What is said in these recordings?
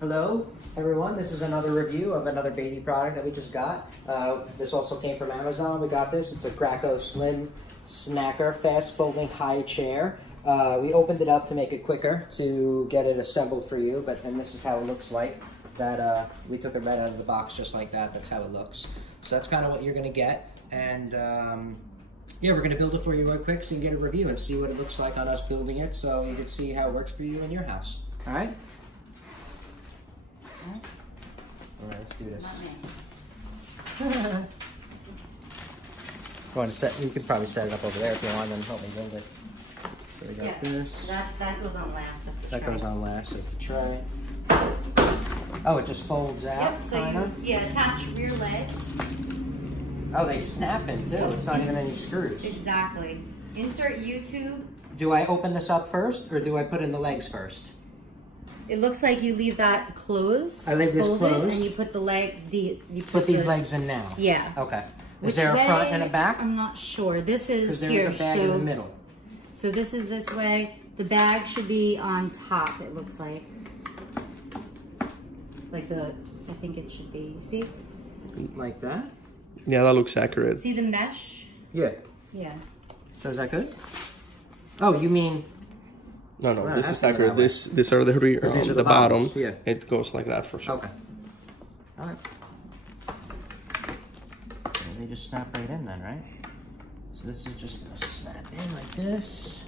Hello, everyone. This is another review of another baby product that we just got. This also came from Amazon. We got this. It's a Graco Slim Snacker Fast Folding High Chair. We opened it up to make it quicker to get it assembled for you, and this is how it looks like. We took it right out of the box just like that. That's how it looks. So that's kind of what you're going to get. And yeah, we're going to build it for you real quick so you can get a review and see what it looks like on us building it, so you can see how it works for you in your house. All right? All right, let's do this. You could probably set it up over there if you want, and help me build it. So we got this. That goes on last. That goes on last. So it's a tray. Oh, it just folds out. Yep. So you attach rear legs. Oh, they snap in too. It's not even any screws. Exactly. Insert U-tube. Do I open this up first, or do I put in the legs first? It looks like you leave that closed. I leave this closed, and you put the leg. You put these legs in now. Yeah. Okay. Is there a front and a back? I'm not sure. This is here. There's a bag in the middle. So this is this way. The bag should be on top. It looks like. I think it should be. See? Like that? Yeah, that looks accurate. See the mesh? Yeah. Yeah. So is that good? Oh, you mean? No, this is accurate. These are the rear, the bottom. Yeah. It goes like that for sure. Okay. All right. So they just snap right in then, right? So this is just gonna snap in like this.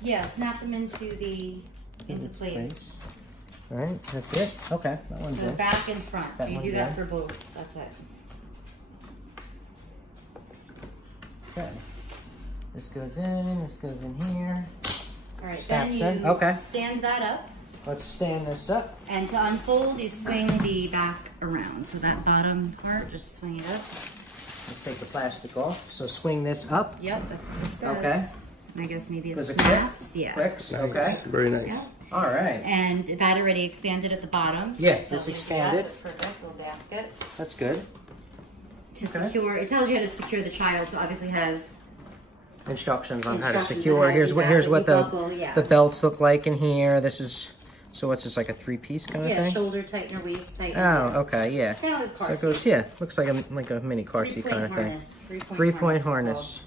Yeah, snap them into place. All right, that's it. Okay, that one's So good. back and front. So you do that for both. That's it. Okay. This goes in. This goes in here. All right. Snaps then you Okay. stand that up. Let's stand this up. And to unfold, you swing the back around. So that bottom part, just swing it up. Let's take the plastic off. So swing this up. Yep, that's what it says. Okay. And I guess maybe it Does it snaps. click? Yeah. Clicks. Nice. Okay. Very nice. Yeah. All right. And that already expanded at the bottom. Yeah, So just leave expanded. that. Perfect little basket. That's good. To secure, it tells you how to secure the child. So obviously has Instructions on how to instructions secure. on how to do Here's that. what You the buckle, yeah. belts look like in here. This is, so what's this, like a 3-piece kind of Yeah, thing? shoulder tightener, waist tightener. Oh, okay, yeah. Kind of like car So it goes, yeah, looks like a mini car seat kind of thing. Three-point harness.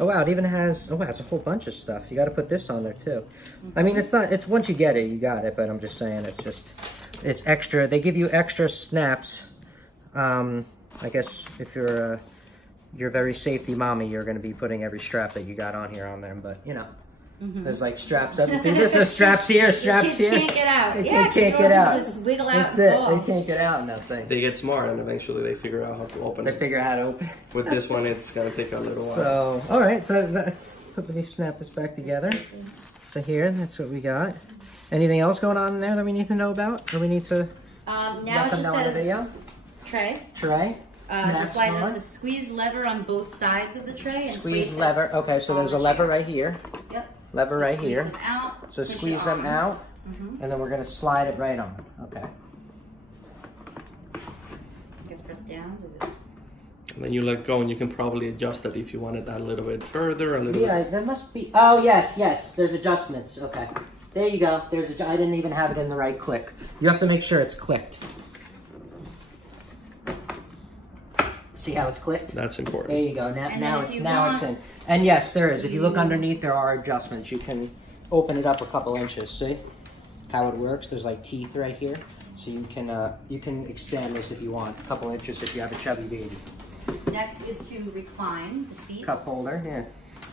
Oh wow, it even has, oh wow, it's a whole bunch of stuff. You got to put this on there too. I mean, it's once you get it, you got it, but I'm just saying it's extra. They give you extra snaps. I guess if you're a very safety mommy, you're going to be putting every strap that you got on here on them, but you know. There's like straps up. See, this is straps here, straps here. They can't get out. They can't get out. Just wiggle out. That's and it. fall. They can't get out in that thing. They get smart and eventually they figure out how to open They it. figure out how to open. With this one, it's gonna take a little while. So, all right. So let me snap this back together. So here, that's what we got. Anything else going on in there that we need to know about, or we need to? Now let it them just know in the video? says tray. Tray. Just slide it. Just squeeze lever on both sides of the tray and Squeeze place lever. it Okay, so on there's the a lever chair. right here. Yep. Lever So right squeeze here. them out, So push squeeze it them on. out, and then we're gonna slide it right on. Okay. I guess press down. Does it? And then you let go and you can probably adjust it if you wanted that a little bit further, a little Yeah, there must be. Oh yes. There's adjustments. Okay. There you go. I didn't even have it in the right click. You have to make sure it's clicked. See how it's clicked? That's important. There you go. And Now then it's if you it's in. And yes, there is. If you look underneath, there are adjustments. You can open it up a couple inches. See how it works? There's like teeth right here, so you can expand this if you want, a couple inches if you have a chubby baby. Next is to recline the seat. Cup holder. Yeah.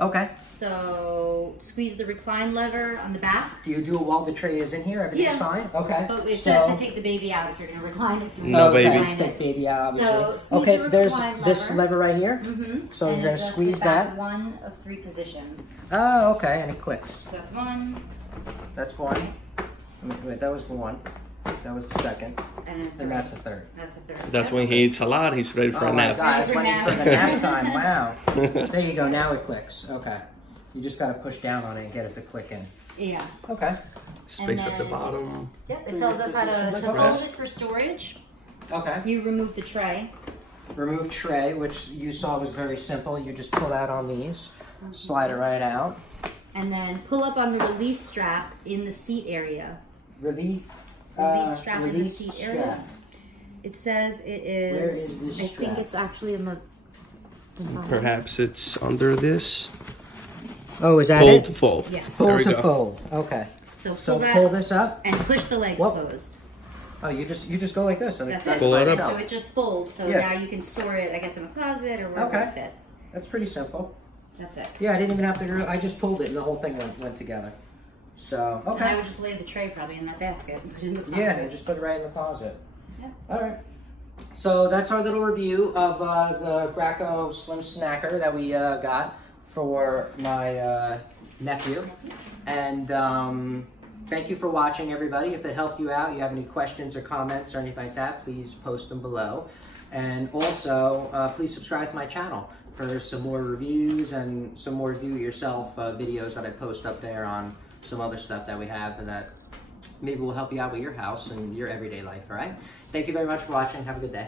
Okay. So squeeze the recline lever on the back. Do you do it while the tray is in here? Everything's fine? Okay. But it says to take the baby out if you're going to recline it. No baby. Take baby out, obviously. So squeeze okay, the there's recline this lever. lever right here. So And you're going to adjust squeeze it back that. one of 3 positions. Oh, okay, and it clicks. So that's one. That's one. Wait, that was the one. That was the second. And that's a third. That's a third. That's when he eats a lot, he's ready for Oh a my nap. God, it's Ready waiting for for the nap time. Wow. There you go. Now it clicks. Okay. You just got to push down on it and get it to click in. Yeah. Okay. Space And at the then- bottom. Yep, it tells us how to fold Rest. it for storage. Okay. You remove the tray. Remove tray, which you saw was very simple. You just pull out on these, slide it right out. And then pull up on the release strap in the seat area. Relief strap in the seat area. It says it is. Where is this I strap? think it's actually in the Perhaps it's under this. Oh, is that Fold it? to fold. Yeah. There Fold we to go. fold. Okay. So So pull pull that this up. and push the legs Whoop. closed. Oh, you just go like this and That's it it. Pull it up. So it just folds. So Yeah. now you can store it, I guess, in a closet or wherever Okay. it fits. That's pretty simple. That's it. Yeah, I didn't even have to. I just pulled it and the whole thing went together. So And I okay. would just lay the tray probably in that basket and put it in the closet. Yeah, and just put it right in the closet. Yeah. All right. So that's our little review of the Graco Slim Snacker that we got for my nephew. And thank you for watching, everybody. If it helped you out, you have any questions or comments or anything like that, please post them below. And also, please subscribe to my channel for some more reviews and some more do-it-yourself videos that I post up there on some other stuff that we have and that maybe will help you out with your house and your everyday life, all right? Thank you very much for watching. Have a good day.